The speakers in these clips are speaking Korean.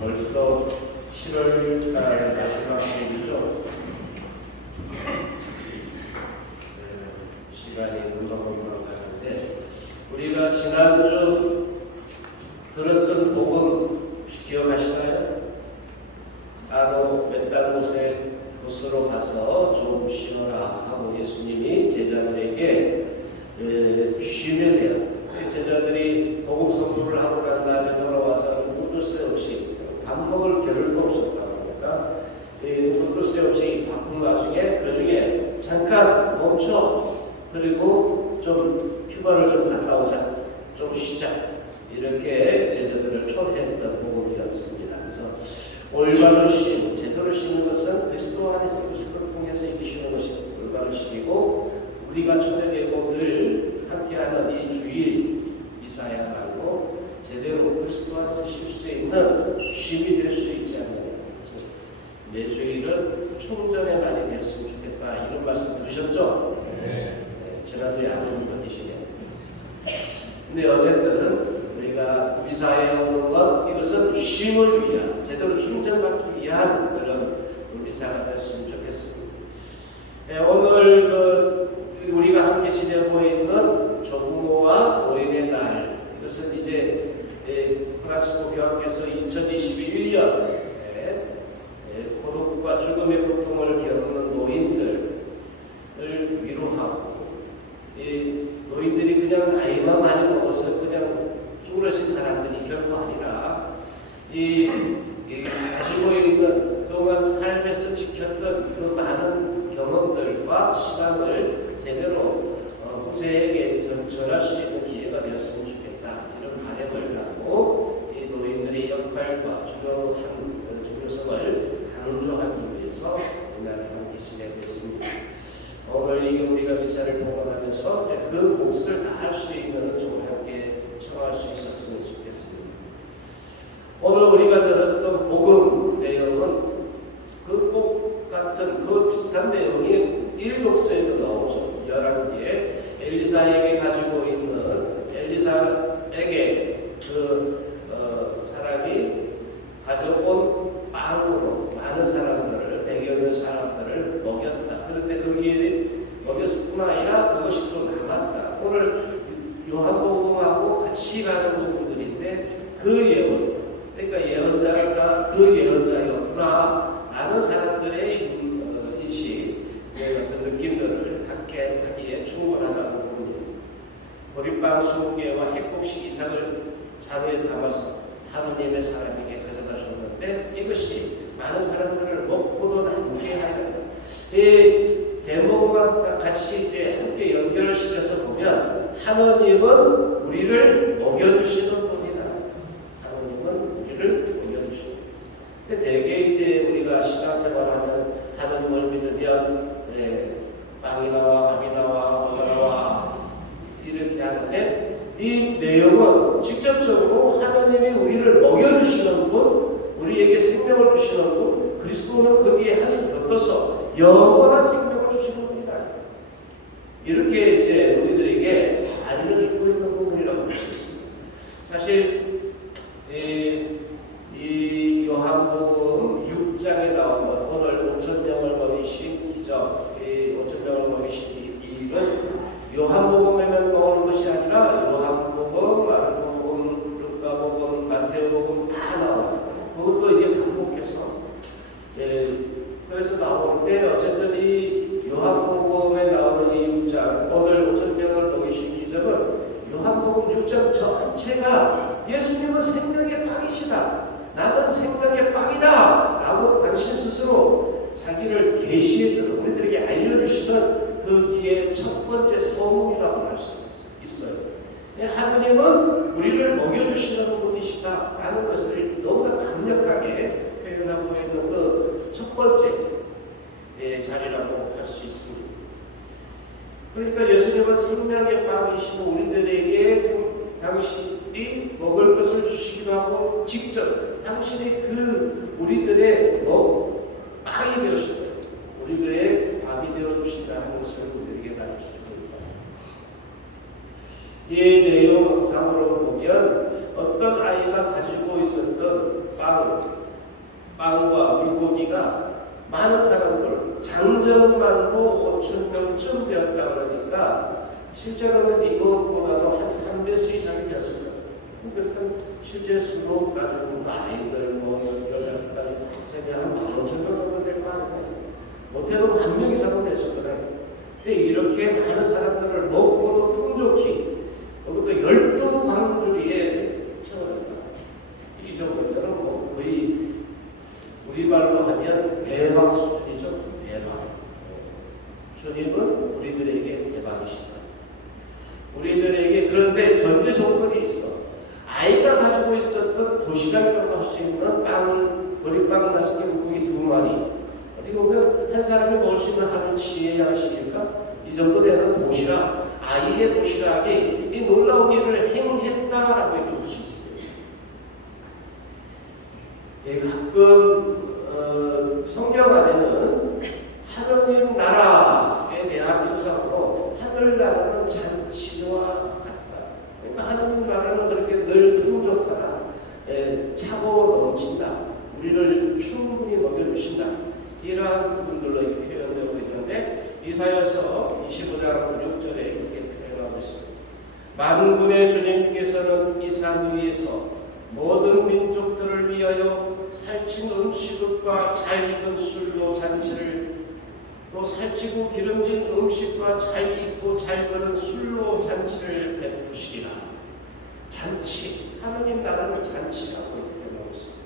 벌써 7월 달 마지막 일이죠. 시간이 금방 가는데, 우리가 지난주 들었던 복음 기억하시나요? 바로 몇달 곳에 곳으로 가서 좀 쉬어라 하고 예수님이 제자들에게 쉬면 돼요. 제자들이 복음 선포를 하고 난 다음에 돌아와서 누구도 쓸데없이 밥 먹을 겨를도 없었다고 하니까 누구도 쓸데없이 바쁜 와중에 그 중에 잠깐 멈춰, 그리고 좀 휴가를 좀 갔다 오자, 좀 쉬자, 이렇게 제자들을 초대했던 복음이었습니다. 그래서 올바른 쉼, 제대로 쉬는 것은 그리스도 안에서 그리스도를 통해서 이렇게 쉬는 것이 올바른 쉼이고, 우리가 초대되고 늘 함께하는 이 주일 이사야라고 제대로 그리스도 안에서 쉴 수 있는 쉼이 될 수 있지 않느냐. 내 주일은 충전의 날이 되었으면 좋겠다, 이런 말씀 들으셨죠? 네. 지난주에 안 오는 계시네요. 근데 어쨌든 우리가 미사에 오는 건 이것은 쉼을 위한, 제대로 충전받기 위한 그런 미사가 됐으면 좋겠습니다. 오늘 우리가 함께 지내고 있는 조부모와 노인의 날, 이것은 이제 프랑스고 교황께서 2021년 고독과 죽음의 고통을 겪는 노인들을 위로하고, 이 노인들이 그냥 나이만 많이 먹어서 그냥 쭈그러진 사람들이 결코 아니라 가지고 있는 그동안 삶에서 지켰던 그 많은 경험들과 시간을 제대로 후세에게 전할 수 있는 기회가 되었으면 좋겠다, 이런 바람을 갖고 이 노인들의 역할과 중요성을 강조하기 위해서 이날을 함께 지내고 있습니다. 오늘 우리가 미사를 봉헌하면서 그 몫을 다 할 수 있는 좀 함께 청할 수 있었으면 좋겠습니다. 오늘 우리가 들었던 복음 내용은 그 꼭 같은 그 비슷한 내용이 1독서에도 나오죠. 11개의 엘리사에게 가지고 있는, 엘리사에게 사람이 가져온 빵으로 많은 사람들을, 100여 명 사람들을 먹였다. 그런데 거기에 먹였을 뿐 아니라 그것이 또 남았다. 오늘 요한복음하고 같이 가는 부분들인데 그 예언자, 그러니까 예언자가 그 예언자였구나 라는 사람들의 인식, 어떤 느낌들을 갖게 하기에 충분하다는 부분입니다. 보리빵 20개와 핵곡식 이상을 잔에 담아서 하느님의 사람에게 가져다 줬는데, 이것이 많은 사람들을 먹고도 남게 하였다. 이 대목과 같이 이제 함께 연결을 시켜서 보면, 하느님은 우리를 먹여주시는 분이다. 하느님은 우리를 먹여주시는 분. 근데 대개 이제 우리가 신앙생활하면 하느님을 믿으면 빵이 나와, 밥이 나와, 뭐가 나와, 이렇게 하는데, 이 내용은 직접적으로 하느님이 우리를 먹여주시는 분, 우리에게 생명을 주시는 분, 그리스도는 거기에 한이 덮어서 영원한 생명을 주시는 분이다. 이렇게 이제 우리들에게 알려주고 있는 부분이라고 볼 수 있습니다. 사실 이 요한복음 6장에 나오는 오늘 5,000명을 먹이신 기적, 5,000명을 먹이신 이 일은 요한복음에만 나오는 것이 아니라 요한복음, 마르코복음, 루카복음, 마태복음 다 나와요. 그것도 이제 반복해서 그래서 나오는데, 어쨌든 이 요한복음에 나오는 이 6장, 오늘 5,000명을 먹이신 기적은 요한복음 6장 전체가 예수님은 생명의 빵이시다, 나는 생명의 빵이다 라고 당신 스스로 자기를 계시해주는, 우리들에게 알려주시는 거기에 첫 번째 소문이라고 할 수 있어요. 하느님은 우리를 먹여주시는 분이시다 라는 것을 너무나 강력하게 표현하고 있는 그 첫 번째 자리라고 할 수 있습니다. 그러니까 예수님은 생명의 빵이시고 우리들에게 당신이 먹을 것을 주시기도 하고, 직접 당신이 우리들의 빵이 되어주신다, 우리들의 밥이 되어주신다 하는 것을 우리에게 가르쳐주고 있다. 이 내용상으로 보면 어떤 아이가 가지고 있었던 빵 빵과 물고기가 많은 사람들, 장정만도 5,000명쯤 되었다 그러니까 실제로는 이것보다도 한 3배수 이상이 되었을 거예요. 그러니까 실제 수로 따지면 아이들, 여자까지 학생이 한 15,000명 정도 될 거 아니에요. 못해도 10,000명 이상은 됐을 거예요. 이렇게 많은 사람들을 먹고도 풍족히, 그것도 열두 광주리에 채워낸다. 이 정도면 뭐 거의 우리말로 하면 대박 수준이죠. 대박. 주님은 우리들에게 대박이시다. 우리들에게 그런데 전제 조건이 있어. 아이가 가지고 있었던 도시락이라고 할 수 있는 보리빵 5개, 물고기 2마리. 어떻게 보면 한 사람이 먹을 수 있는 하루 지혜 양식일까? 이 정도 되는 도시락, 아이의 도시락이 이 놀라운 일을 행했다라고 얘기할 수 있습니다. 예, 가끔 성경 안에는 하느님 나라에 대한 묘사로 하늘나라는 잔치와 같다. 그러니까 하느님 나라는 그렇게 늘 풍족하다, 차고 넘친다, 우리를 충분히 먹여주신다, 이러한 분들로 표현되고 있는데 이사야서 25장 6절에 이렇게 표현하고 있습니다. 만군의 주님께서는 이 산 위에서 모든 민족들을 위하여 살찐 음식과 잘 익은 술로 잔치를, 또 살찌고 기름진 음식과 잘 익고 잘 그른 술로 잔치를 베푸시리라. 잔치, 하느님 나라는 잔치라고 이렇게 나오고 있습니다.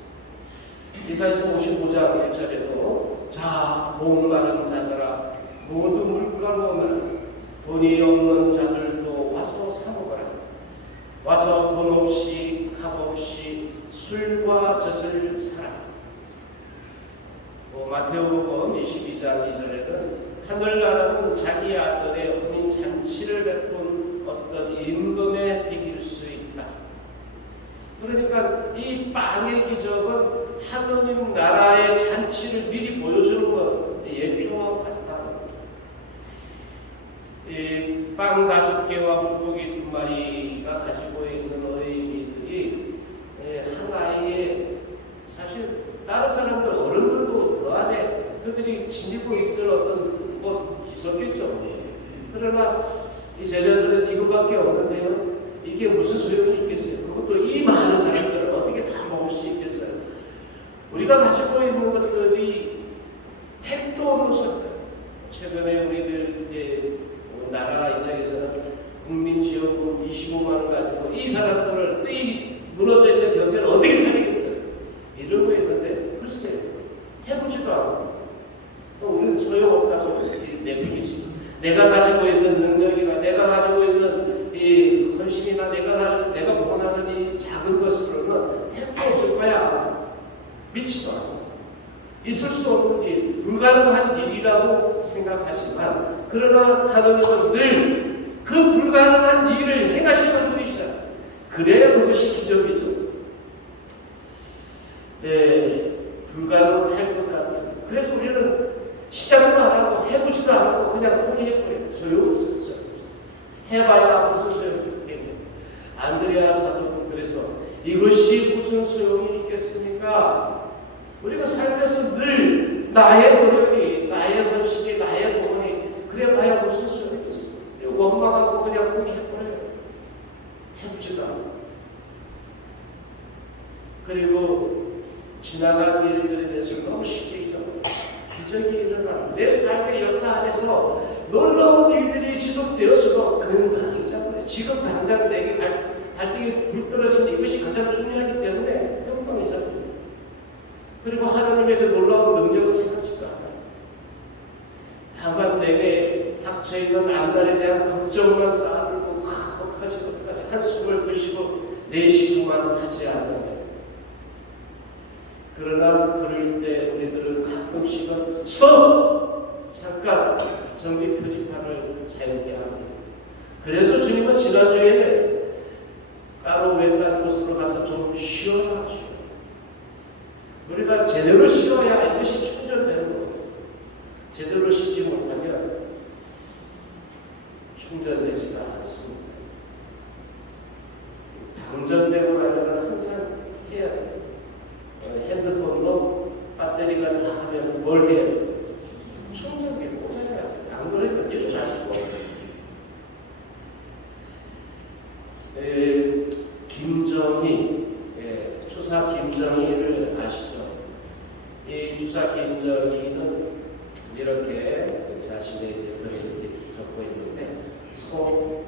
이사야서 55장 1절에도 자 목마른 자들아 모두 물가로 오면 돈이 없는 자들도 와서 사 먹어라. 와서 돈 없이 값 없이 술과 젖을 사라. 마태복음 22장 2절에는 하늘나라는 자기 아들의 혼인 잔치를 베푼 어떤 임금의 비길 수 있다. 그러니까 이 빵의 기적은 하느님 나라의 잔치를 미리 보여주는 것, 예표하고 같다는 거죠. 이 빵 5개와 물고기 2마리가 가지고 있는 의미들이 하나의, 사실 다른 사람들, 어른들도 그 안에 그들이 지니고 있을 어떤 뭐 있었겠죠. 그러나 이 제자들은 이것밖에 없는데요, 이게 무슨 소용이 있겠어요? 그것도 이 많은 사람들을 어떻게 다 먹을 수 있겠어요? 우리가 가지고 있는 것들이 택도 없는 것. 최근에 우리들 이제 나라 입장에서는 국민지원금 25만 원 가지고 이 사람들을, 이 무너져 있는 경제를 어떻게 살리겠어요? 이런 거 있는데 글쎄 해보지도 않고 우리는 소용없다고 내비기지. 내가 가지고 있는 능력이나 내가 가지고 있는 이 헌신이나 내가 원하는 이 작은 것으로는 택도 없을 거야. 믿지도 않고 있을 수 없는 일, 불가능한 일이라고 생각하지만, 그러나 하느님은 늘 그 불가능한 일을 행하시는 분이시다. 그래야 그것이 기적이죠. 불가능할 것 같은. 그래서 우리는 시작도 안 하고 해보지도 않고 그냥 포기해버려요. 소용없어요. 해봐야 무슨 소용이 있겠냐. 안드레아 사도는 그래서 이것이 무슨 소용이 있겠습니까? 우리가 살면서 늘 나의 노력이, 나의 헌신이, 나의 공헌이 그래 봐야 무슨 소용이 있겠어. 원망하고 그냥 포기해버려요. 해보지도 않고. 그리고 지나간 일들에 대해서 너무 쉽게 잊어버려요. 기적이 일어나는 내 삶의 역사 안에서 놀라운 일들이 지속되었어도 금방 잊어버려요. 지금 당장 내게 발등에 불 떨어진 이것이 가장 중요하기 때문에 금방 잊어버려요. 그리고 하나님의 그 놀라운 능력을 생각지도 않아요. 다만 내게 닥쳐있는 앞날에 대한 걱정만 쌓아두고 어떡하지 한숨을 드시고 내쉬고만 하지 않는. 그러나 그럴 때 우리들은 가끔씩은 잠깐 정지 표지판을 사용해야 합니다. 그래서 주님은 지난주에 따로 외딴 곳으로 가서 좀 쉬어라 하시오. 우리가 제대로 쉬어야 이것이 충전되는 거예요. 제대로 쉬지 못하면 충전되지가 않습니다. 방전되고 나면 항상 해야 돼요. 김정희, 주사 김정희를 아시죠? 이 주사 김정희는 이렇게 자신의 글을 이렇게 적고 있는데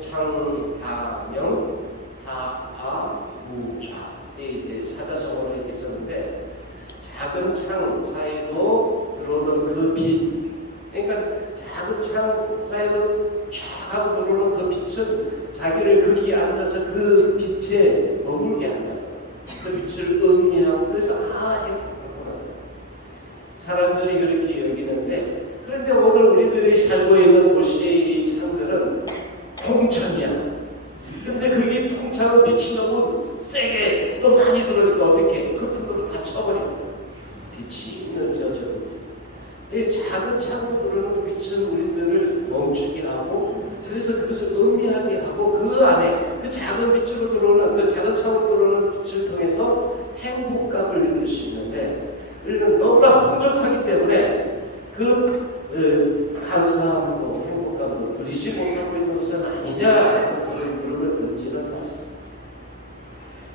소창다명 사아무좌 이제 사자성어로 이렇게 썼는데 작은 창 사이로 들어오는 그 빛, 그러니까 작은 창 사이로 쫙 하고 들어오는 그 빛은 자기를 거기에 앉아서 그 빛에 머물게 한다. 그 빛을 의미하고 그래서 사람들이 그렇게 여기는데, 그런데 오늘 우리들이 살고 있는 도시의 이 창들은 통창이야. 근데 그게 통창은 빛이 너무 세게 또 많이 들어오니까 어떻게 그 풀로 다 쳐버려. 빛이 있는 저죠. 이 작은 창으로 들어오는 그 빛은 우리들을 멈추게 하고, 그래서 그것을 의미하게 하고, 그 안에 그 작은 빛으로 들어오는 그 작은 창으로 들어오는 빛을 통해서 행복감을 느낄 수 있는데, 우리는 너무나 풍족하기 때문에 그 감사함도 행복감도 누리지 못하고 있는 것은 아니냐, 그런 물음을 던지는 말씀.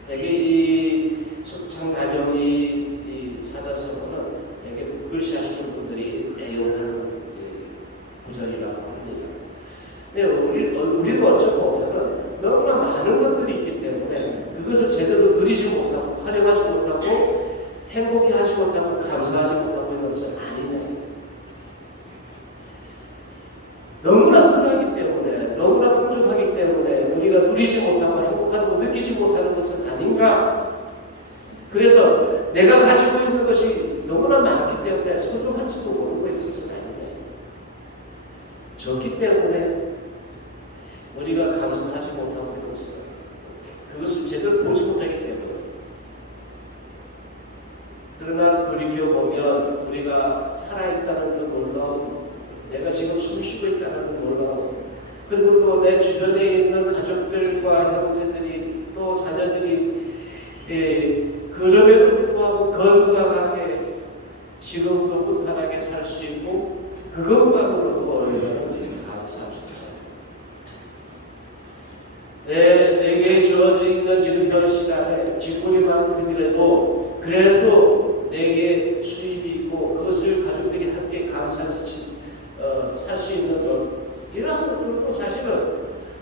되게 이 소창다명이 이 사자성어는 되게 글씨 하시는 분들이 애용하는 구절이라고 합니다. 근데 우리도 어쩌면 너무나 많은 것들이 있기 때문에 그것을 제대로 누리지 못하고 활용하지 못하고 행복해 하지 못하고 감사하지 못하고 있는 것은 아니냐. 너무나 흔하기 때문에, 너무나 풍족하기 때문에 우리가 누리지 못하고 행복하고 느끼지 못하는 것은 아닌가. 그래서 내가 가지고 있는 것이 너무나 많기 때문에 소중한지도 모르고 있는 것은 아니냐. 적기 때문에 우리가 감사하지 못하고 있는 것은 그것을 제대로 보지 못하기 때문에. 그러나 돌이켜보면 우리가 살아있다는 그 놀라움, 내가 지금 숨쉬고 있다는 그 놀라움, 그리고 또 내 주변에 있는 가족들과 형제들이 또 자녀들이 그럼에도 불구하고 건강하게 지금도 무탈하게 살 수 있고 그것만으로도 얼마든지 감사할 수 있어요. 내게 주어져 있는 지금 현 시간에 지금만큼이라도 그래도 내게 수입이 있고 그것을 가족들이 함께 감사해서 살 수 있는 것, 이러한 것들도 사실은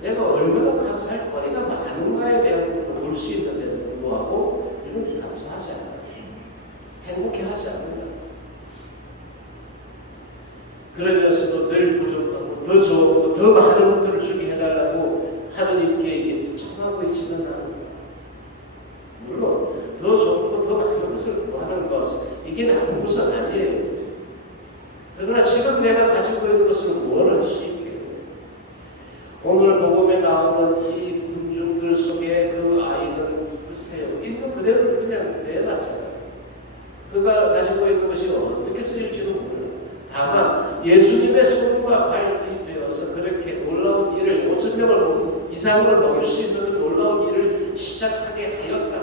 내가 얼마나 감사할 거리가 많은가에 대한 것을 볼 수 있는데도 불구하고 이런 감사하지 않아요. 행복해하지 않아요. 그러면서도 늘 부족하고 더 좋고 더 많은 것들을 주게 해달라고 하느님께 이렇게 청하고 있지는 않아요. 물론 더 좋고 더 많은 것을 구하는 것, 이게 나쁜 것은 아니에요. 그러나 지금 내가 가지고 있는 것은 뭘 할 수 있게요? 오늘 복음에 나오는 이 군중들 속에 그 아이는 글쎄요, 있는 그대로 그냥 내놨잖아요. 그가 가지고 있는 것이 어떻게 쓰일지도 몰라요. 다만 예수님의 손과 발이 되어서 그렇게 놀라운 일을 5,000명을 이상으로 먹일 수 있는 놀라운 일을 시작하게 하였다.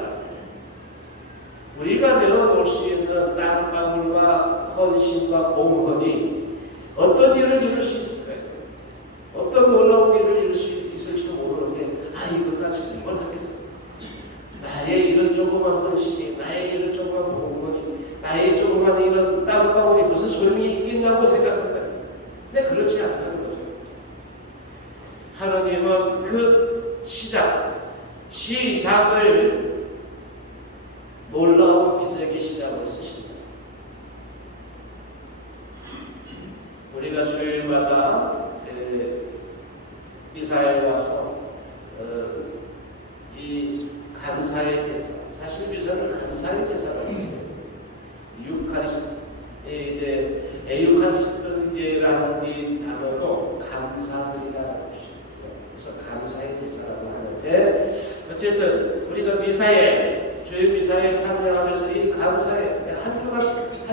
우리가 내어놓을 수 있는 땅방울과 헌신과 봉헌이 어떤 일을 이룰 수 있을까요? 어떤 놀라운 일을 이룰 수 있을지도 모르는데 이것까지 뭘 하겠어? 나의 이런 조그만 헌신이, 나의 이런 조그만 봉헌이, 나의 조그만 이런 땅방울이 무슨 소용이 있겠냐고 생각한다. 근데 그렇지 않다는 거죠. 하나님은 그 시작을 놀라운 기적의 시작을 쓰신다. 우리가 주일마다 미사에 와서 이 감사의 제사, 사실 미사는 감사의 제사라는 유카리스트, 이제 에유카리스트라는 이 단어도 감사드리다라는 것이죠. 그래서 감사의 제사라고 하는데, 어쨌든 우리가 미사에, 주일 미사에 참여하면서 이 감사의 한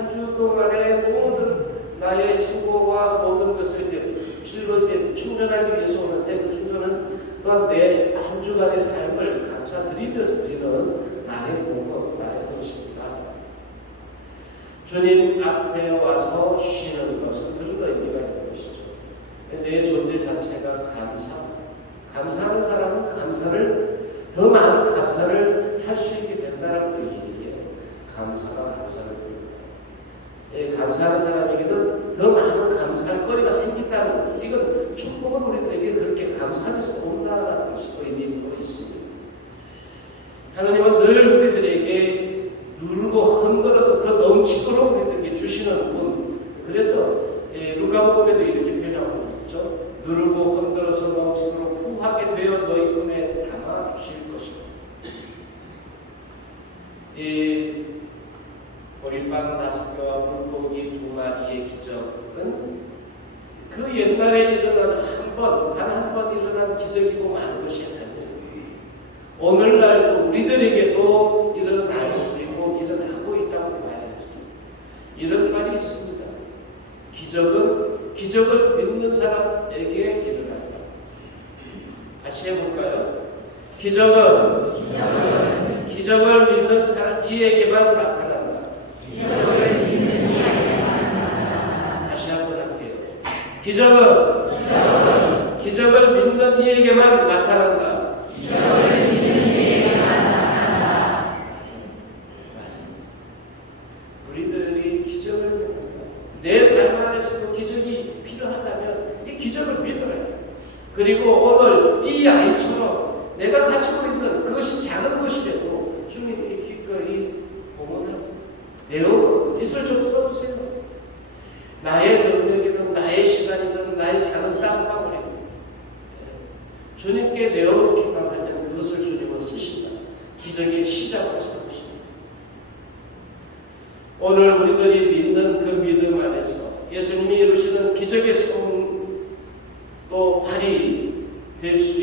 주 동안의 모든 나의 수고와 모든 것을 실로 충전하기 위해서 오는데, 그 충전은 또한 내 한 주간의 삶을 감사드리면서 드리는 나의 공헌, 나의 헌신이다. 주님 앞에 와서 쉬는 것은 그런 의미가 있는 것이죠. 내 존재 자체가 감사하는 사람은 더 많은 감사를 할 감사가 감사를 드립니다. 감사하는 사람에게는 더 많은 감사할 거리가 생긴다는 것. 이건 축복은 우리들에게 그렇게 감사하면서 온다는 것이 의미가 있습니다. 하나님은 늘 우리들에게 누르고 흔들어서 더 넘치도록 우리들에게 주시는 분. 그래서 누가복음에도 이렇게 표현하고 있죠. 누르고 흔들어서 넘치도록 후하게 되어 너희 꿈에 담아 주실 것이다. 이 보리빵 5개와 물고기 2마리의 기적은 그 옛날에 일어난 단 한 번 일어난 기적이고 많은 것이 아니에요. 오늘날도 우리들에게도 일어날 수 있고 일어나고 있다고 봐야죠. 이런 말이 있습니다. 기적을 믿는 사람에게 일어난다. 같이 해볼까요? 기적을 믿는 사람 이에게만 나타난다. 다시 한번 할게요. 기적을 믿는 이에게만 나타난다. 우리들이 기적을 믿는다. 내 삶 안에서도 기적이 필요하다면 이 기적을 믿어야 돼. 그리고 오늘 이 아이처럼 내가 가지고 있는 그것이 작은 것이라도 주님께 기꺼이 봉헌하고 내어 있을 좀 써주세요. 나의 능력이든 나의 시간이든 나의 작은 땅방울이든 주님께 내어놓기만 하면 그것을 주님은 쓰신다. 기적의 시작으로 삼으십니다. 오늘 우리들이 믿는 그 믿음 안에서 예수님이 이루시는 기적의 소문도 발휘될 수